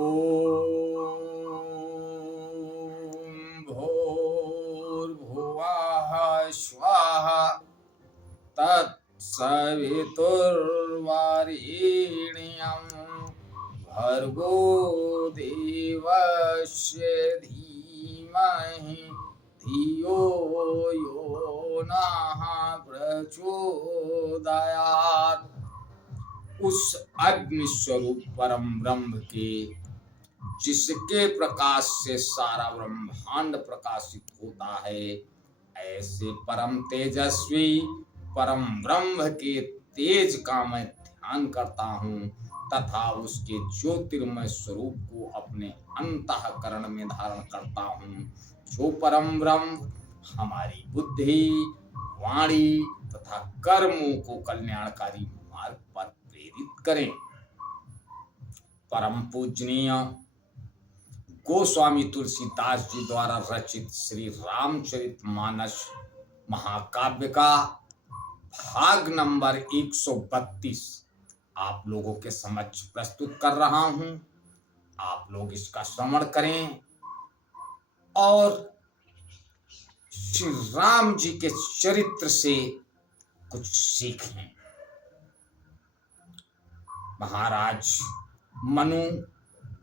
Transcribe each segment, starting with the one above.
ॐ भूर्भुवः स्वः तत्सवितुर्वरेण्यं भर्गो देवस्य धीमहि धियो यो नः प्रचोदयात्। उस अग्नि स्वरूप परम ब्रह्म के, जिसके प्रकाश से सारा ब्रह्मांड प्रकाशित होता है, ऐसे परम तेजस्वी परम ब्रह्म के तेज का मैं ध्यान करता हूँ तथा उसके ज्योतिर्मय स्वरूप को अपने अंतःकरण में धारण करता हूँ। जो परम ब्रह्म हमारी बुद्धि, वाणी तथा कर्मों को कल्याणकारी मार्ग पर प्रेरित करें। परम पूजनीय गोस्वामी तुलसीदास जी द्वारा रचित श्री रामचरितमानस महाकाव्य का भाग नंबर 132 आप लोगों के समक्ष प्रस्तुत कर रहा हूं। आप लोग इसका श्रवण करें और श्री राम जी के चरित्र से कुछ सीखें। महाराज मनु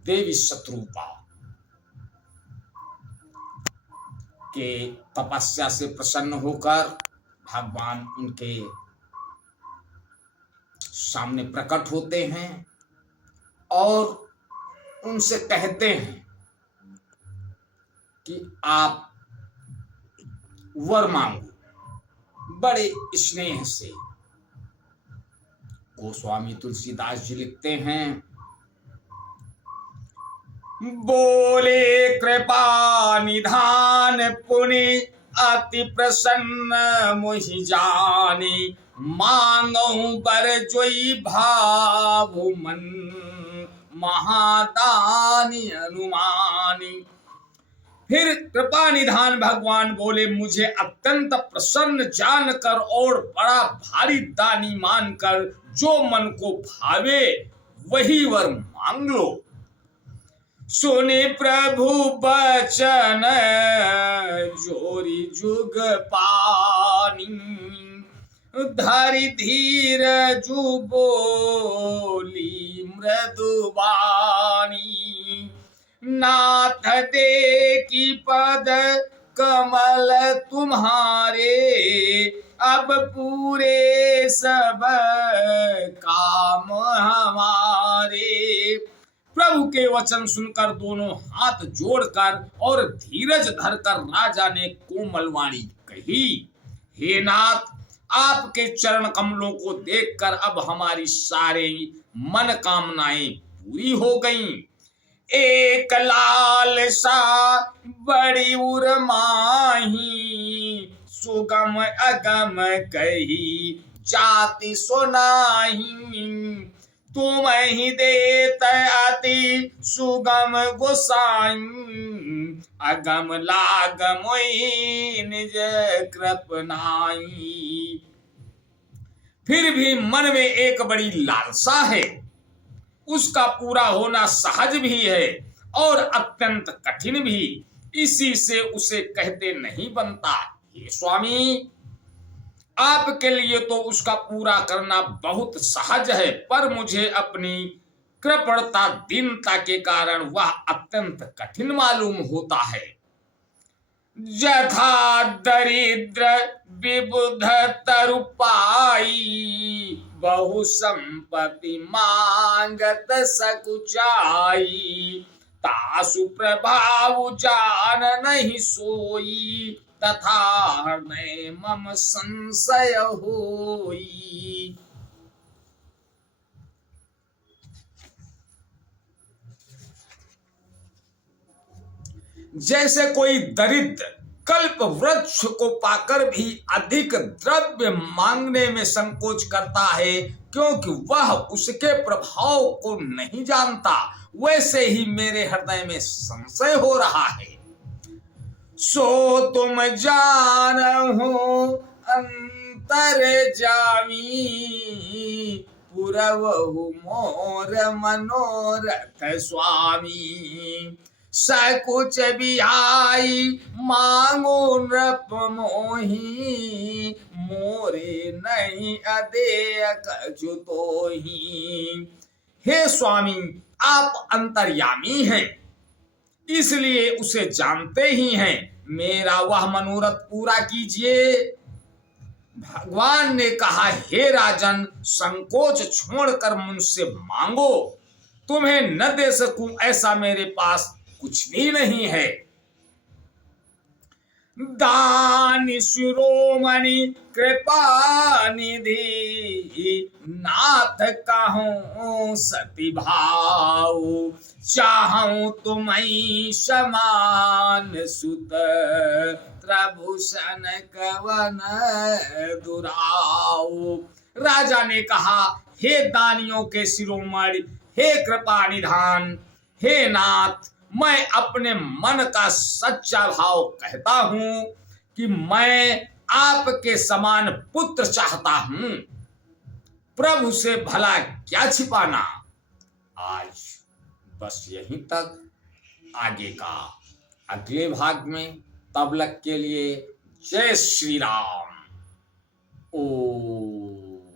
देवी शत्रुपा के तपस्या से प्रसन्न होकर भगवान उनके सामने प्रकट होते हैं और उनसे कहते हैं कि आप वर मांगो। बड़े स्नेह से गोस्वामी तुलसीदास जी लिखते हैं, बोले कृपा निधान पुनि अति प्रसन्न मोहि जाने, मांगो बर जोई भाव मन महादानी अनुमानी। फिर कृपा निधान भगवान बोले, मुझे अत्यंत प्रसन्न जानकर और बड़ा भारी दानी मानकर जो मन को भावे वही वर मांग लो। सुने प्रभु बचन जोरी जुग पानी, धरि धीर जु बोली मृदुबानी। नाथ देखी पद कमल तुम्हारे, अब पूरे सब काम हमारे। प्रभु के वचन सुनकर दोनों हाथ जोड़कर और धीरज धरकर राजा ने कोमल वाणी कही, हे नाथ, आपके चरण कमलों को देखकर अब हमारी सारी मन कामनाएं पूरी हो गईं। एक लाल सा बड़ी उर्माही, सुगम अगम कही जाति सुनाही। तुम ही देत अति सुगम गोसाई, अगम लाग मोहि निज कृपनाई। फिर भी मन में एक बड़ी लालसा है, उसका पूरा होना सहज भी है और अत्यंत कठिन भी, इसी से उसे कहते नहीं बनता। हे स्वामी, आपके लिए तो उसका पूरा करना बहुत सहज है, पर मुझे अपनी कृपणता दीनता के कारण वह अत्यंत कठिन मालूम होता है। जथा दरिद्र विबुध तरुपाई, बहु संपत्ति मांगत सकुचाई। तासु प्रभाव जान नहीं सोई, तथा हृदय मम संशय होई। जैसे कोई दरिद्र कल्प वृक्ष को पाकर भी अधिक द्रव्य मांगने में संकोच करता है, क्योंकि वह उसके प्रभाव को नहीं जानता, वैसे ही मेरे हृदय में संशय हो रहा है। सो तुम जानहु अंतर जामी, पुरवहु मोर मनोरथ स्वामी। सकुच बिहाई मांगो नृप मोही, मोरे नहीं अदेय कछु तोही। हे स्वामी, आप अंतर्यामी हैं, इसलिए उसे जानते ही हैं। मेरा वह मनोरथ पूरा कीजिए। भगवान ने कहा, हे राजन, संकोच छोड़कर मुझसे मांगो। तुम्हें न दे सकूं ऐसा मेरे पास कुछ भी नहीं है। दान शिरोमणि कृपा निधि, नाथ कहूं सती भाव। चाहूं तुम्हीं समान सुत, प्रभूषण कवन दुराव। राजा ने कहा, हे दानियों के शिरोमणि, हे कृपा निधान, हे नाथ, मैं अपने मन का सच्चा भाव कहता हूं कि मैं आपके समान पुत्र चाहता हूं। प्रभु से भला क्या छिपाना। आज बस यहीं तक, आगे का अगले भाग में। तब तक के लिए जय श्री राम। ओ